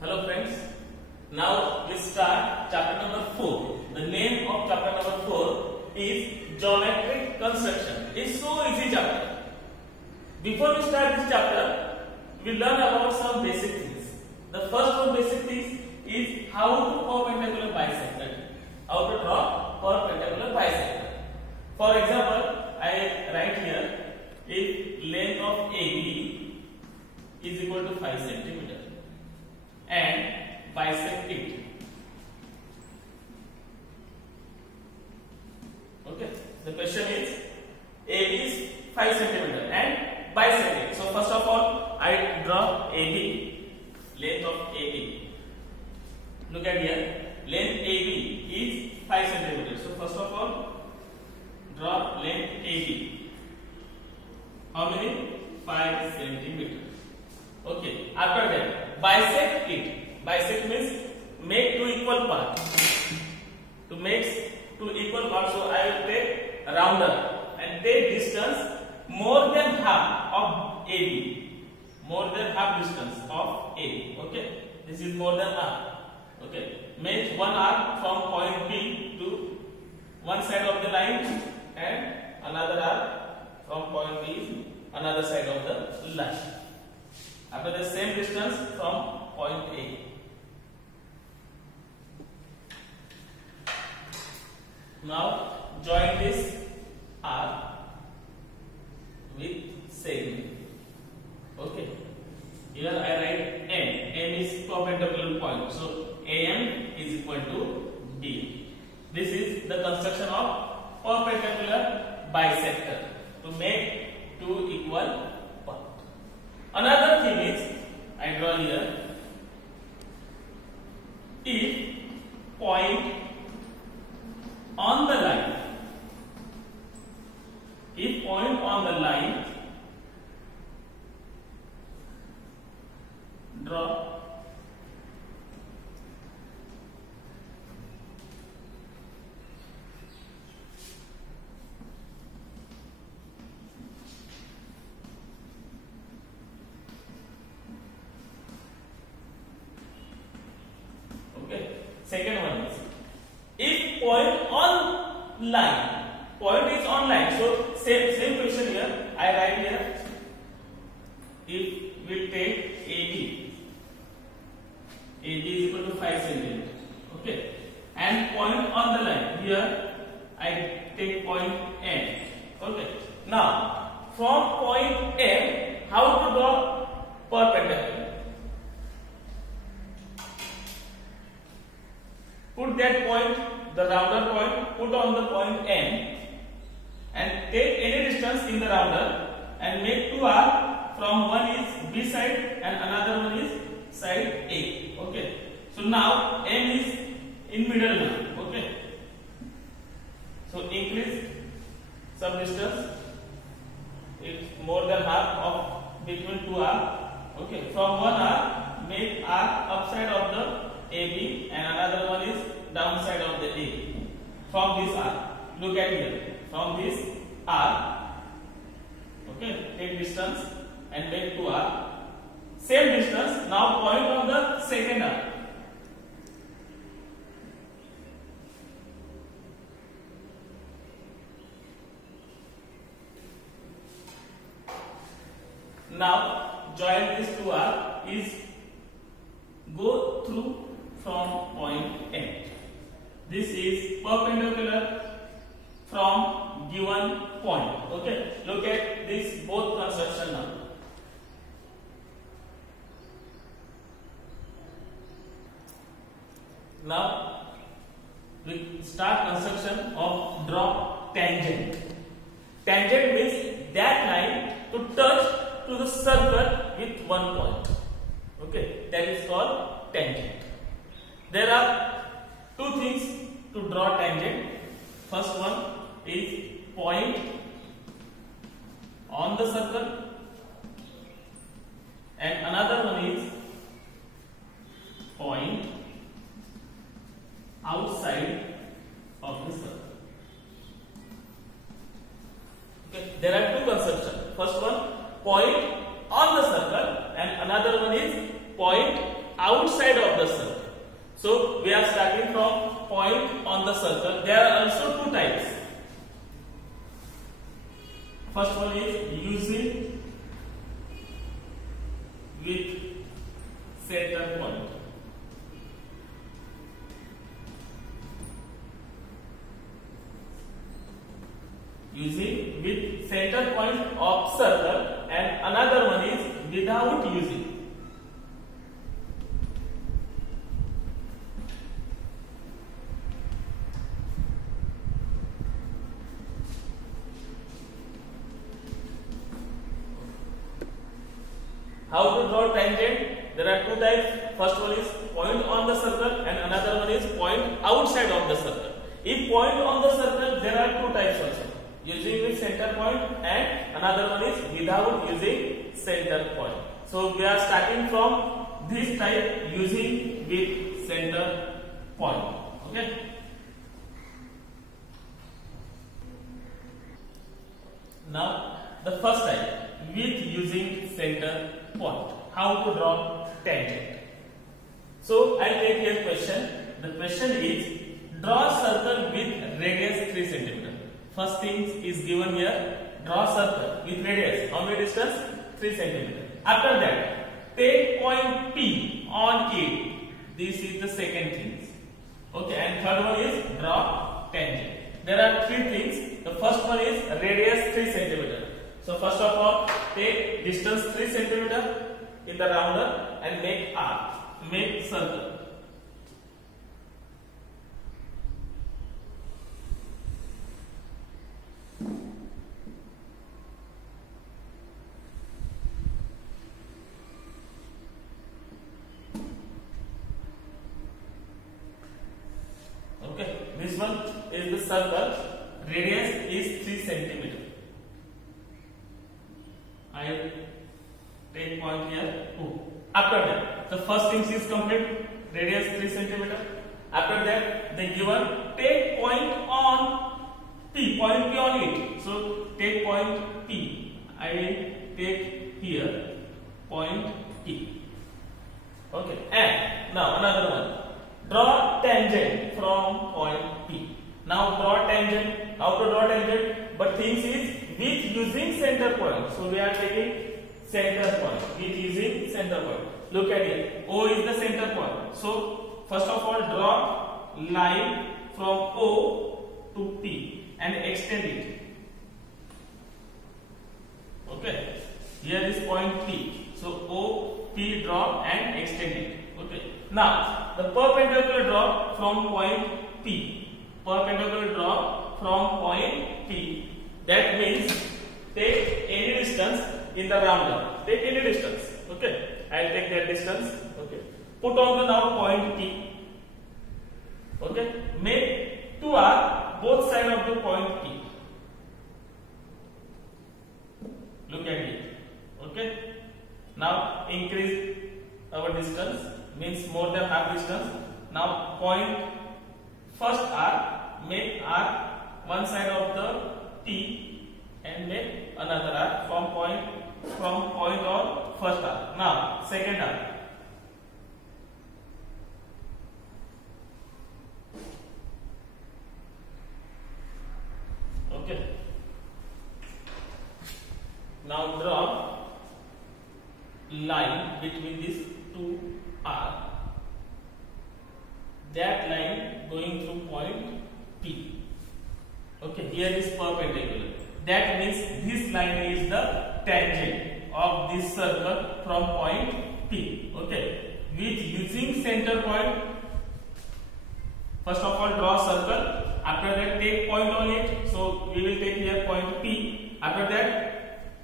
Hello friends, now we start chapter number 4. The name of chapter number 4 is Geometric Construction. It's so easy chapter. Before we start this chapter, we learn about some basic things. The first one basic thing is how to draw perpendicular bisector. How to draw perpendicular bisector. For example, I write here if length of AB is equal to 5 cm and bisect it. Okay, the question is AB is 5 cm and bisect it. So first of all, I draw AB, length of AB. Look at here, length AB is 5 cm. So first of all, draw length AB. How many? 5 cm. Okay, after that, bisect it. Bisect means make two equal parts. To make two equal parts, so I will take rounder and take distance more than half of AB. More than half distance of A. Okay, this is more than half. Okay, make one arc from point B to one side of the line and another arc from point B another side of the line. After the same distance from point A. Now join this arc with segment. Okay. Here I write M. M is perpendicular point. So AM is equal to D. This is the construction of perpendicular bisector to make two equal parts. Another thing is, I draw here, if point on the line, if point on the line, draw second one is if point on line, point is on line, so same question here. I write here if we take AB, AB is equal to 5 cm. Okay, and point on the line here I take point M. Okay, now from point M, how to draw perpendicular? Put that point, the rounder point, put on the point N and take any distance in the rounder and make two arcs. From one is B side and another one is side A. Okay. So now M is in middle now. Okay. So increase some distance. It's more than half of between two arcs. Okay. From one arc, make arc upside of the AB and another one is downside of the A. From this arc, look at here. From this arc, okay, take distance and make two arc. Same distance. Now point on the second arc. Now join these two arcs is go through from point M. This is perpendicular from given point. Okay, look at this both construction now. Now we start construction of draw tangent. Tangent means that line to touch to the circle with one point. Okay, that is called tangent. There are two things to draw tangent. First one is point on the circle and another one is point outside of the circle. Okay, there are two conceptions. First one, point on the circle and another one is point outside So we are starting from point on the circle. There are also two types. First one is using with center point. Using with center point of circle, and another one is without using. How to draw tangent? There are two types. First one is point on the circle and another one is point outside of the circle. If point on the circle, there are two types also. Using with center point and another one is without using center point. So we are starting from this type, using with center point. Okay. Now the first type, with using center point. How to draw tangent? So I will take here question. The question is, draw circle with radius 3 cm. First thing is given here, draw circle with radius. How many distance? 3 cm. After that, take point P on it. This is the second thing. Okay, and third one is draw tangent. There are three things. The first one is radius 3 cm. So first of all, take distance 3 cm in the rounder and make arc, make circle. Okay, this one is the circle. Radius is 3 cm. I take point here 2. After that, the first thing is complete. Radius 3 cm. After that, they given take point on P. Point P on it. So take point P. I will take here point P. Okay. And now another one. Draw tangent from point P. Now draw tangent. How to draw tangent? But things is with using center point. So we are taking center point. With using center point. Look at it. O is the center point. So first of all, draw line from O to P and extend it. Okay. Here is point P. So O, P draw and extend it. Okay. Now the perpendicular draw from point P. Perpendicular draw from point P. That means take any distance in the rounder. Take any distance. Okay. I will take that distance. Okay. Put on the now point P. Okay. Make two arcs both sides of the point P. Look at it. Okay. Now increase our distance, means more than half distance. Now point first arc, make arc one side of the T and make another arc from point on first arc. Now second arc. Okay. Now draw line between these two arcs. That line going through point P. Okay, here is perpendicular. That means this line is the tangent of this circle from point P. Okay, with using center point. First of all, draw circle. After that, take point on it. So we will take here point P. After that,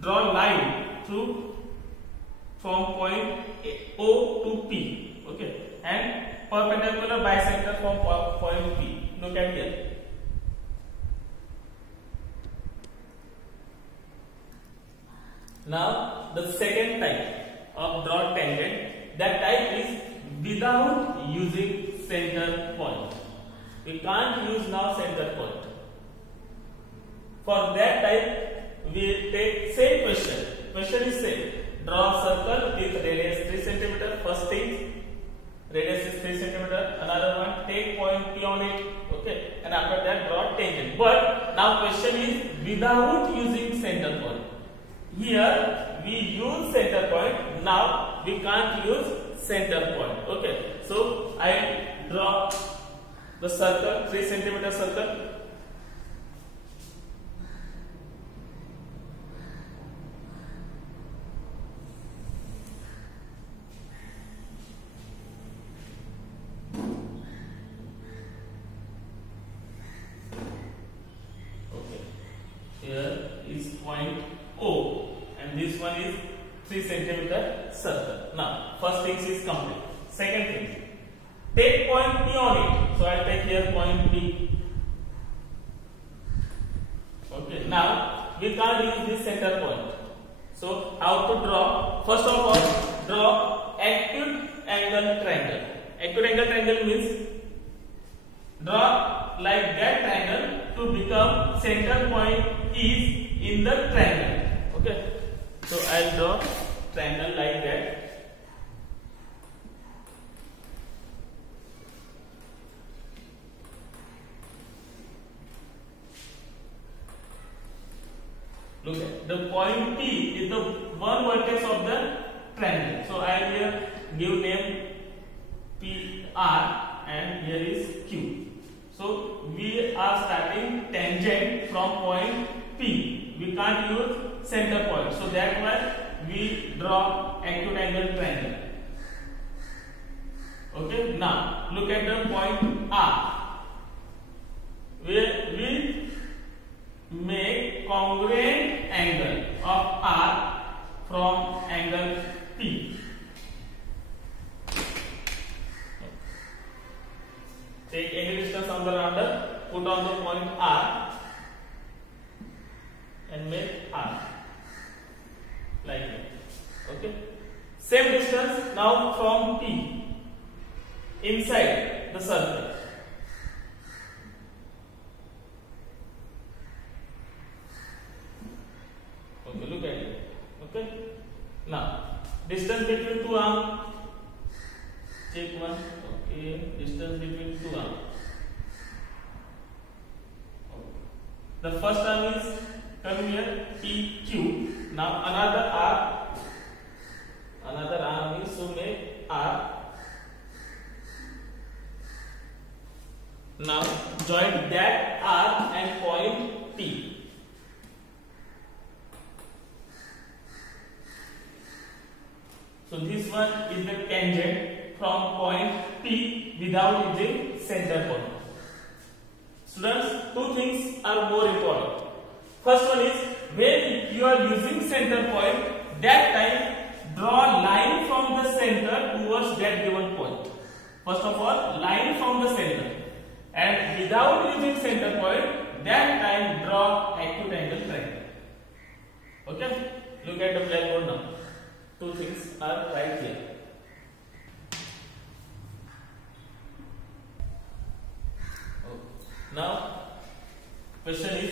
draw line through from point O to P. Okay, and perpendicular bisector from point P. Look at here. Now the second type of draw tangent, that type is without using center point. We can't use now center point. For that type, we take same question. Question is same. Draw circle with radius 3 cm. First thing, radius is 3 centimeter. Another one, take point P on it. Okay, and after that draw tangent. But now question is without using center point. Here we use center point. Now we can't use center point. Okay, so I draw the circle, 3 centimeter circle. Here is point O and this one is 3 centimeter circle. Now first thing is complete. Second thing, take point P on it. So I take here point P. Okay, now we can't use this center point. So how to draw? First of all, draw acute angle triangle. Acute angle triangle means draw like that triangle to become center point is in the triangle. Okay, so I'll draw triangle like that. Look at the point P is the one vertex of the triangle. So I will here give name PR and here is Q. So we are starting tangent from point P. We can't use center point. So that's why we draw acute angle triangle. Okay. Now look at the point R. We make congruent angle of R from angle P. Take any distance on the rounder, put on the point R and make R like that. Okay. Same distance now from P inside the circle. Okay, look at it. Okay. Now distance between two arms. Check one. Okay, distance between two arms. The first arm is come here PQ. Now another arm is to make R. Now join that R and point P. So this one is the tangent from point P without using center point. Students, two things are more important. First one is when you are using center point, that time draw line from the center towards that given point. First of all, line from the center, and without using center point, that time draw acute angle triangle. Okay, look at the blackboard now. Two things are right here. Now, question is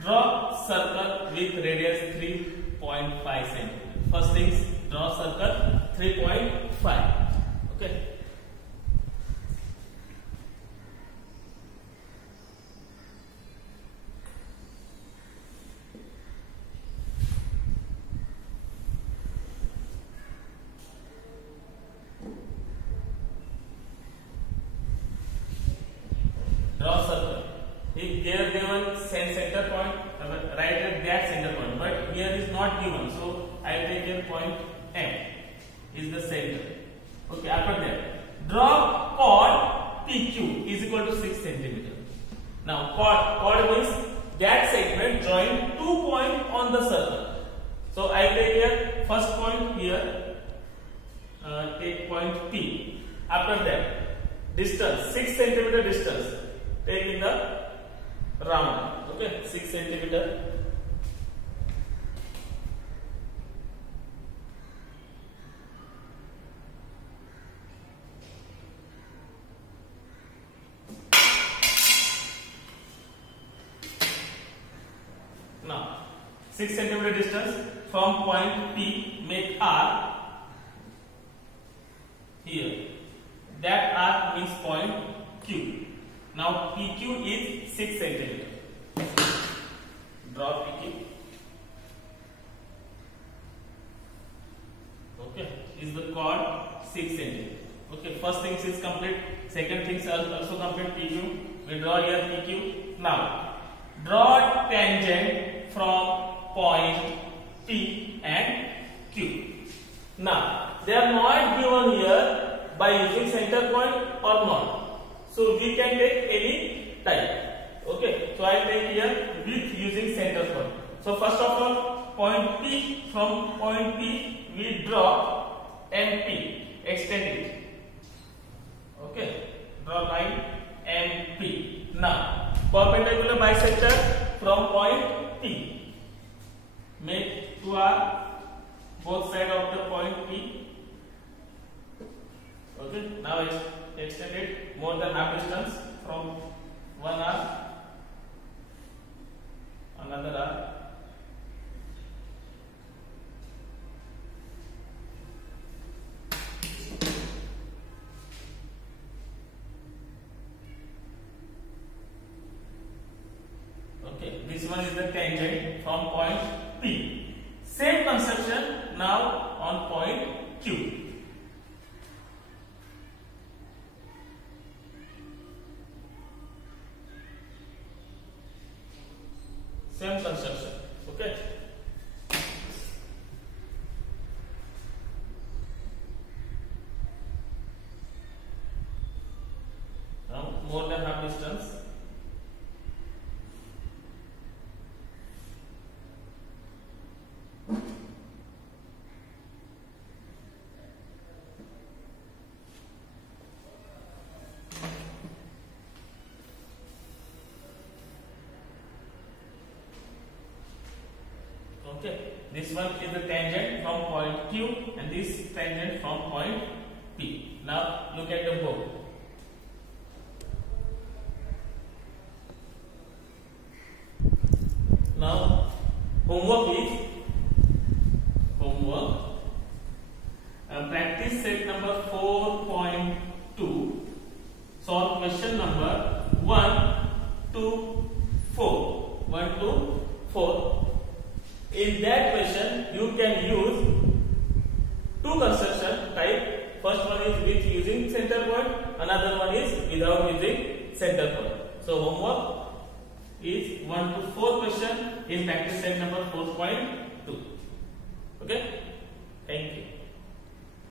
draw circle with radius 3.5 cm. First thing is draw circle 3.5. Okay. Draw circle. If there given center point, write at that center point, but here is not given, so I will take here point M is the center. Okay, after that, draw chord PQ is equal to 6 cm. Now chord means that segment join 2 points on the circle. So I will take here first point here, take point P. After that, distance 6 cm distance. Take in the round. Okay, 6 cm. Now, 6 cm distance from point P, make R here. that arc means point Q. Now PQ is 6 centimeter. Draw PQ. Okay, is the chord 6 centimeter. Okay, first thing is complete. Second thing is also complete. PQ. We draw here PQ. Now draw tangent from point P and Q. Now they are not given here by using center point or not. So we can take any type. Okay, so I take here with using center point. So first of all, point P, from point P we draw MP, extend it. Okay, draw line MP. Now perpendicular bisector from point P. Make 2 arcs both sides of the point P. Okay, now extend it more than half distance from one arc, another arc. Okay, this one is the tangent from point P. Same construction now on point Q. Same construction. Okay. Now more than half distance. Okay, this one is the tangent from point Q and this tangent from point P. Now look at the bow. Now homework is practice set number 4.2. Solve question number 1 to 4. 1 to 4. In that question, you can use two construction type. First one is with using center point, another one is without using center point. So homework is 1 to 4 question in practice set number 4.2. Okay.